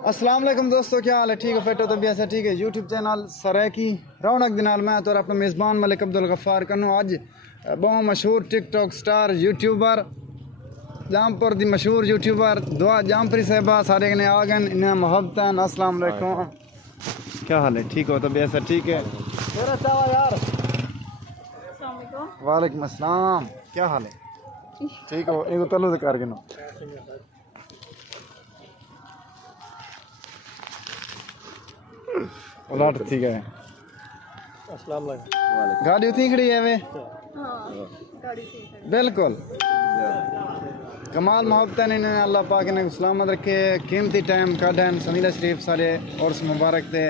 अस्सलाम वालेकुम दोस्तों, क्या हाल है? ठीक है, फिट हो? तबीयत से ठीक है? यूट्यूब चैनल सरै की रौनक दे नाल मैं तो अपना मेज़बान मलिक अब्दुल गफ्फार कन्नू अज बहुत मशहूर टिकटॉक स्टार यूट्यूबर जामपुर दी मशहूर यूट्यूबर दुआ जामपुरी साहिबा सारे कने आ गए इन्हें मोहब्बत। अस्सलाम वालेकुम, क्या हाल है? ठीक हो? तबीयत से ठीक है? मेरा चावा यार। वालेकुम अस्सलाम, क्या हाल है? ठीक हो? एक तलो से कर गिनो उलाट ठीक है। अस्सलाम वालेकुम। गाड़ी उतनी खड़ी है वे गाड़ी बिल्कुल कमाल मोहब्बत ने इन्हें अल्लाह पाक ने सलामत रखे, कीमती टाइम काढ़न समीला शरीफ सारे और मुबारक थे,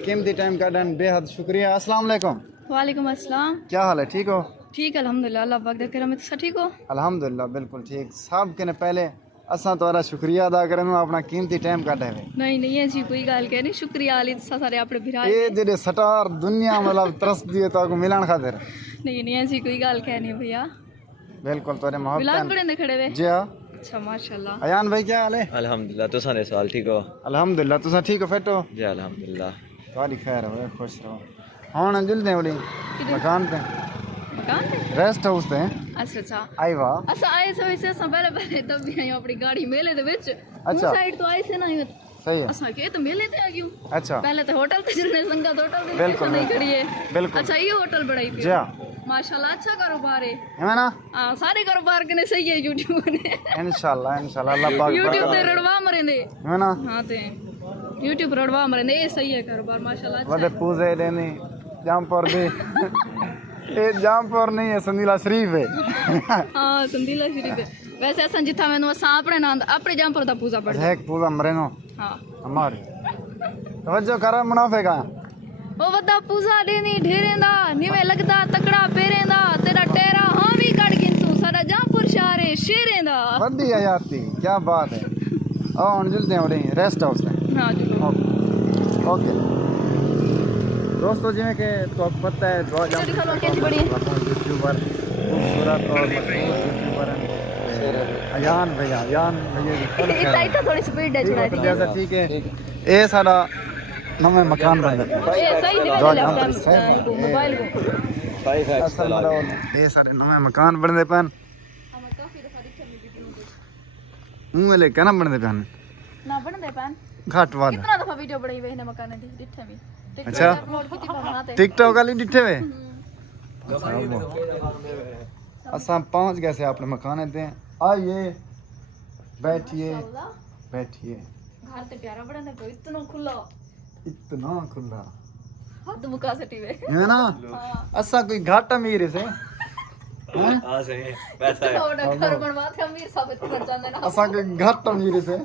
कीमती टाइम काढ़न बेहद शुक्रिया। अस्सलाम वालेकुम। वालेकुम अस्सलाम। क्या हाल है? ठीक हो? ठीक अल्हम्दुलिल्लाह, अल्लाह पाक दे करम से ठीक हो? अल्हम्दुलिल्लाह बिल्कुल ठीक। सब के ने पहले असा तुम्हारा शुक्रिया अदा करें अपना कीमती टाइम काढ़े हुए। नहीं नहीं ऐसी कोई गल कह नहीं, शुक्रिया आली तुसा सारे अपने भिरा ये जेडे सटार दुनिया मतलब तरस दिए तो आपको मिलन खातिर। नहीं नहीं ऐसी कोई गल कह नहीं भैया, बिल्कुल तुम्हारे मिलाद मोहब्बत बड़े ने खड़े हुए। जी हाँ। अच्छा माशाल्लाह। अयान भाई क्या हाल है? अल्हम्दुलिल्लाह, तुसा ने सवाल ठीक हो? अल्हम्दुलिल्लाह तुसा ठीक हो? फिट हो? जी अल्हम्दुलिल्लाह। तुम्हारी खैर हो, खुश रहो। हाँ जुलते हैं बड़ी मकान पे, मकान पे? रेस्ट हाउस पे अच्छा अच्छा। आई वाह। असा आए से वैसे असा पहले पहले तब भी आई अपनी गाड़ी मेले दे विच अच्छा। साइड तो आए से ना सही है। असा के तो मेले ते आ गयो। अच्छा पहले तो होटल पे चलने संगत होटल पे बिल्कुल, नहीं खड़ी है। बिल्कुल। अच्छा ये होटल बनाई जी पियो हाँ। माशाल्लाह, अच्छा कारोबार है ना? हाँ सारे कारोबार कने सही है यूट्यूब ने। इंशाल्लाह इंशाल्लाह अल्लाह पाक यूट्यूब ते बरकत रड़वा मरेंदे। दे। है ना? हाँ ते यूट्यूब रड़वा मरेंदे, ये सही है कारोबार माशाल्लाह अच्छा वडे है। पूजे देनी जामपुर दी ये जामपुर नहीं है, संदीला शरीफ है। हाँ संदीला शरीफ है। वैसे असन जिथा मैनू असा अपने नाम अपने जामपुर दा पूजा पढ़। है पूजा मरेनो हाँ हमारे तवज्जो करा मुनाफे का ओ वदा पूजा देनी ढेरेंदा निवे लगदा तकड़ा पेरेंदा तेरा टेरा हां भी कट गिनसू सारा जामपुर शहर है शेरेंदा। बड़ी हयाती, क्या बात है। और जुलते हैं बड़ी रेस्ट हाउस में। हाँ चलो ओके दोस्तों, जिमें कि तो आपको पता है दुआ चल दिखा लो कैसी बड़ी है। यूट्यूबर खूबसूरत और मशहूर यूट्यूबर अयान भैया इतना इतना थोड़ी स्पीड है चला दी जैसा ठीक है। ये सारा नवे मकान बन गया। ये सही दिखा ले अपना मोबाइल को। असल में ये सारे नवे मकान बनते पैन ले कहना बनते पैन ना बनदे पैन घट वाद। कितना दफा वीडियो बनाई वे ने मकान दी दिखे भी। अच्छा। अपलोड किती बनाते। टिकटॉक वाली डिठे वे असा पहुंच गए से अपने मकान पे। आइए बैठिए बैठिए। घर ते प्यारा बनदे को इतना खुला इतना खुला हद मुका सटी वे। है ना? असा कोई घाट अमीर से हां सही पैसा है। थोड़ा घर बनवाते अमीर साबित कर जांदे ना। असा कोई घाट अमीर से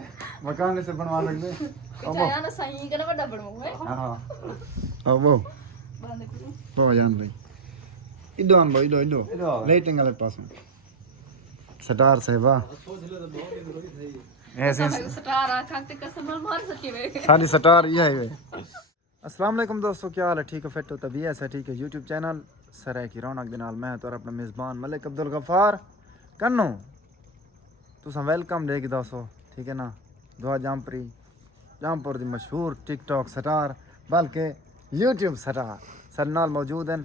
मकान से बनवा सकते। चाया ना सही कने बड़ा बनवाऊं है। हां अब वो बंद करो तो जान भाई इधर आन भाई इधर लाइटिंग वाले पास में सटार साहिबा ऐसे स्टार आ खाते कसम मार सके वे। सारी सटार ये है। अस्सलाम वालेकुम दोस्तों, क्या हाल है? ठीक है? फिट हो? तबीयत से ठीक है? यूट्यूब चैनल सराय की रौनक दे नाल मैं तो अपना मेज़बान मलिक अब्दुल गफ्फार कन्नू तुसा वेलकम देगी दोस्तों, ठीक है ना? दुआ जामपुर दी मशहूर टिकटॉक स्टार बल्कि यूट्यूब स्टार सर नाल मौजूद हैं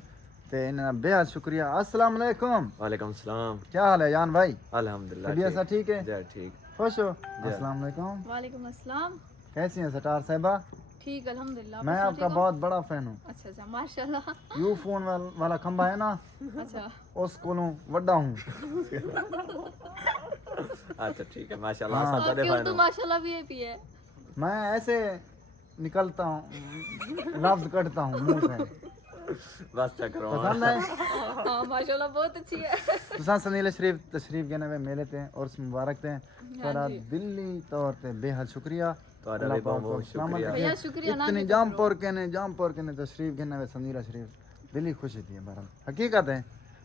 ते इन्हां बेहद शुक्रिया। अस्सलाम वालेकुम। वालेकुम सलाम। क्या हाल है जान भाई? अल्हम्दुलिल्लाह तबीयत से ठीक है? जी ठीक। खुश हो? अस्सलाम वालेकुम। वालेकुम अस्सलाम। कैसी हैं स्टार साहिबा? ठीक अल्हम्दुलिल्लाह। मैं आपका बहुत बड़ा फैन हूँ। अच्छा अच्छा माशाल्लाह। यू फोन वाला खंबा है ना, अच्छा उस कोलों वड्डा हूँ। अच्छा ठीक है माशाल्लाह। हाँ। असा क्यों तू माशाल्लाह वीआईपी है। मैं ऐसे निकलता हूँ, लफ्ज कटता हूँ मुंह से। बस चेक करो। पसंद है? हां माशाल्लाह बहुत अच्छी है। तुसा सनील शरीफ तशरीफ के नवे मेले थे और मुबारक थे तेरा दिल्ली तौर पे बेहद शुक्रिया। ਤੁਹਾਡਾ ਵੀ ਬਹੁਤ ਬਹੁਤ ਸ਼ੁਕਰੀਆ। भैया शुक्रिया ना इतनी जामपुर के ने तशरीफ के नवे सनीला शरीफ दिल्ली खुशी थी बहरहाल हकीकत है।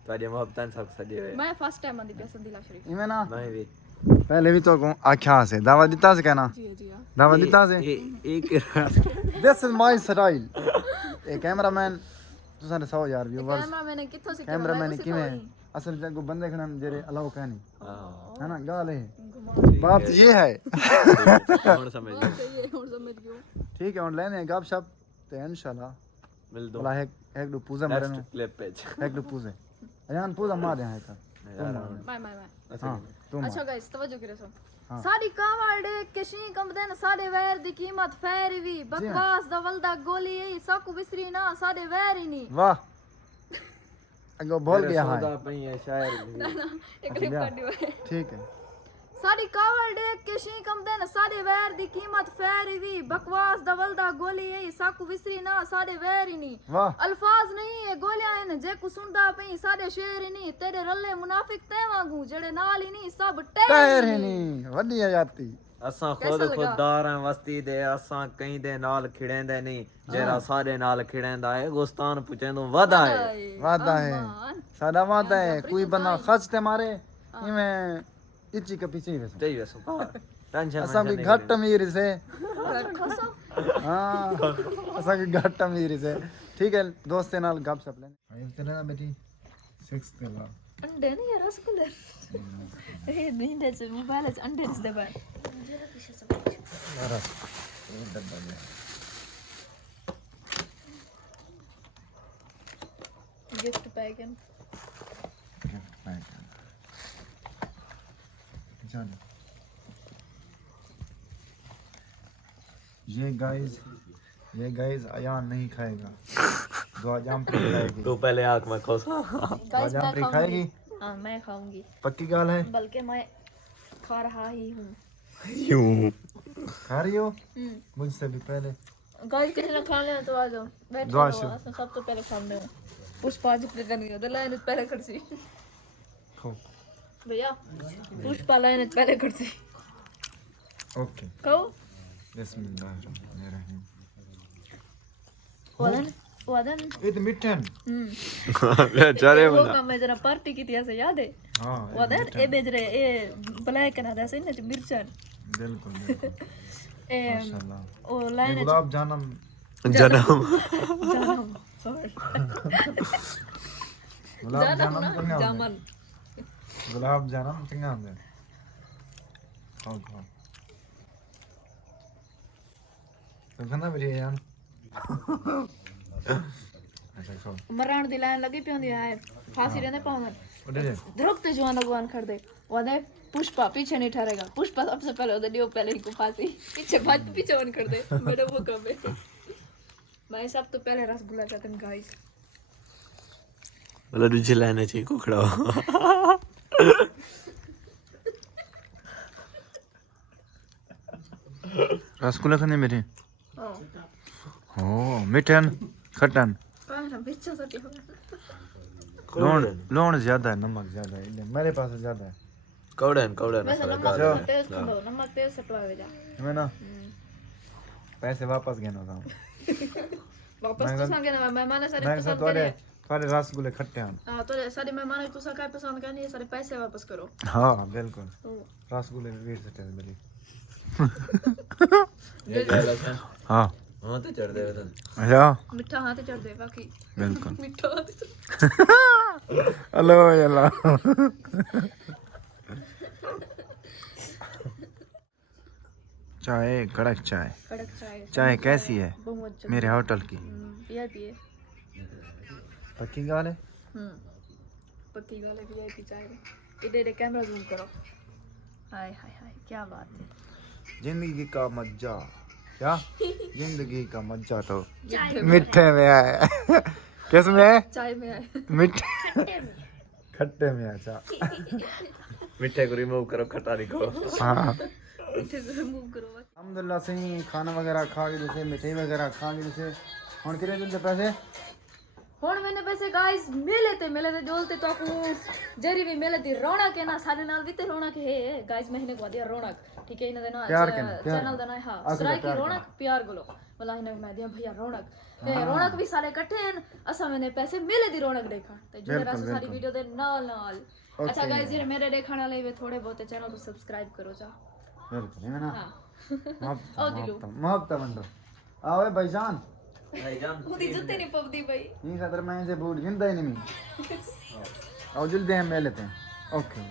ਤੁਹਾਡੀ ਮੁਹੱਬਤਾਂ ਸਭ ਸਜੇ ਹੋਏ। मैं फर्स्ट टाइम आंदी पे संदीला शरीफ। इवें ना ਮੈਂ ਵੀ पहले भी तो आख्या से दावा दिता से कहना जी जी हां दावा दिता से एक this is my style. A cameraman तुसा ने 100 यार व्यूअर्स कैमरा मैंने किथों से कैमरामैन किवें असल जग बंदे खड़न जेरे अलाउ कहनी ਹਾਂ है ना गाल है बात ये है कौन समझ गया सही है और समझ गयो ठीक है ऑनलाइन है गप शप ते इंशाल्लाह मिल दो बोला एक दो पूजा मरे नो नेक्स्ट क्लिप पेज एक दो पूजे अयान पूजा मार दे है का बाय बाय हां तुम अच्छा गाइस तवज्जो करो सो हाँ। साडी कावड़ के शी कम देन साडे वैर दी कीमत फेरवी बकवास दा वलदा गोली है साकू विसरी ना साडे वैर ही नहीं वाह अगो बोल गया है सौदा पई है शायर एक क्लिप कर दियो ठीक है साडी कावड़ के शी कम देन साडे वैर दी कीमत फेरवी बकवास दा वलदा गोली है साकू विसरी ना साडे वैर ही नहीं वाह अल्फाज नहीं है गोलियां हैं जे को सुनदा पई साडे शेर ही नहीं तेरे रल्ले मुनाफिक ते वांगू जेड़े नाल ही नहीं सब टहर टेर ही नहीं वड्डी आयाती असां कैसा खुद लगा? खुददार हैं वस्ती दे असां कहीं दे नाल खिड़ेंदे नहीं जेरा साडे नाल खिड़ेंदा है गुस्तान पुछेंदो वदा है वादा है साडा वादा है कोई बंदा खर्च ते मारे इमें इची के पीछे ही वैसे सही वैसो टेंशन असां भी घट अमीर से खसो हां असां भी घट अमीर से ठीक है दोस्त नाल गप शप लेने इतने ना बेटी 6 ते ला अंडे नहीं रसगुल्ले ए बिंदे से मोबाइल से अंडे दे बाय रस डब्बा ले गिफ्ट पैकिंग गिफ्ट पैक चलो ये गाइस अयान नहीं खाएगा दुआ जामप्री खाएगी तू पहले आंख में खोसा दुआ जामप्री खाएगी हां मैं खाऊंगी पक्की गाल है बल्कि मैं खा रहा ही हूं यूं खा रही हो मुझसे भी पहले गाइस किसी ने खाने तो आ जाओ बैठ दुआ जाओ शुभ। सब तो पहले खाने पुष्पा जितने करनी है लाइन पहले करसी खो भैया पुष्पा लाइन पहले करसी ओके कहो बिस्मिल्लाहिर्रहमानिर्रहीम वादन ये तो मिठन बेचारे वो काम में जरा पार्टी की थी ऐसे याद है हां वादन ए बेच रहे ए ब्लैक ना ऐसे ना मिर्चन बिल्कुल ए माशाल्लाह ओ ये लाइन गुलाब जानम जन्म गुलाब जानम चंगा होंदा जामन गुलाब जानम चंगा होंदा खाओ खाओ तो खाना भी यार अच्छा खाओ मराण दी लाइन लगी पियोंदी है फांसी रहने पावन उधर जा धरकते जवान भगवान कर दे वादे पुष्पा पीछे नहीं ठहरेगा पुष्पा सबसे पहले उधर दियो पहले ही को फांसी पीछे भाग पीछे वन कर दे मेरा वो काम है मैं सब तो पहले रसगुल्ला चाहते हैं गाइस मतलब दूसरी लाइन चाहिए कुकड़ा रसगुल्ला खाने मेरे हां ओ मिठन खटन ना बिच्छा सटी हो लूण ज्यादा है नमक ज्यादा है मेरे पास ज्यादा है कौड़न वैसे नमक तेज कर दो नमक तेज से पड़ा जा मैं ना पैसे वापस घेना था वापस तो संगे ना मेहमान सारे मैं पसंद थोड़े करे थोड़े रसगुल्ले खट्टे हैं हां तो सारे मेहमान को सका पसंद करनी है सारे पैसे वापस करो हाँ बिल्कुल तो रसगुल्ले वेट से मेरी ये डायलॉग है हाँ हां तो चढ़ दे वतन अच्छा मिठा हाथ चढ़ दे बाकी बिल्कुल मिठा हाथ हेलो यल्ला चाय कड़क चाय कड़क चाय चाय कैसी है बहुत अच्छा मेरे होटल की वीआईपी है पक्की गाल है पति वाले वीआईपी चाय इधर एक कैमरा जूम करो हाय हाय हाय क्या बात है जिंदगी का मजा क्या जिंदगी का मजा तो मीठे मीठे में है किस में है चाय में है मीठे खट्टे में अच्छा मिठाई को रिमूव करो खट्टा लिखो हाँ मीठे से रिमूव करो अलहमदुलिल्लाह सही खाना वगैरह खा के जैसे मिठाई वगैरह खा के जैसे ਹੁਣ ਕਿਹੜੇ ਦਿੰਦੇ ਪੈਸੇ ਹੁਣ ਮੈਨੇ ਪੈਸੇ ਗਾਇਸ ਮਿਲੇ ਤੇ ਜੋਲਤੇ तो आपको जरी भी मिले दी रौनक है ना सारे नाल भी ते रौनक है गाइस महीने को दिया रौनक ठीक है इना देना प्यार के ना, प्यार चैनल देना है हां सराय की रौनक प्यार बोलो वाला इना मैं दिया भैया रौनक ते रौनक भी सारे इकट्ठे हैं असा मैंने पैसे मिले दी रौनक देखा ते जुड़े रस सारी वीडियो दे नाल अच्छा गाइस ये मेरे देखने वाले वे थोड़े बहुत चैनल को सब्सक्राइब करो जा बिल्कुल है ना हां मोहब्बत बंदो आओ भाईजान भाईजान खुद ही जुत्ते नहीं पवदी भाई नहीं खतर मैं इसे बूट गिनता ही नहीं आओ जल्दी हम ले लेते हैं ओके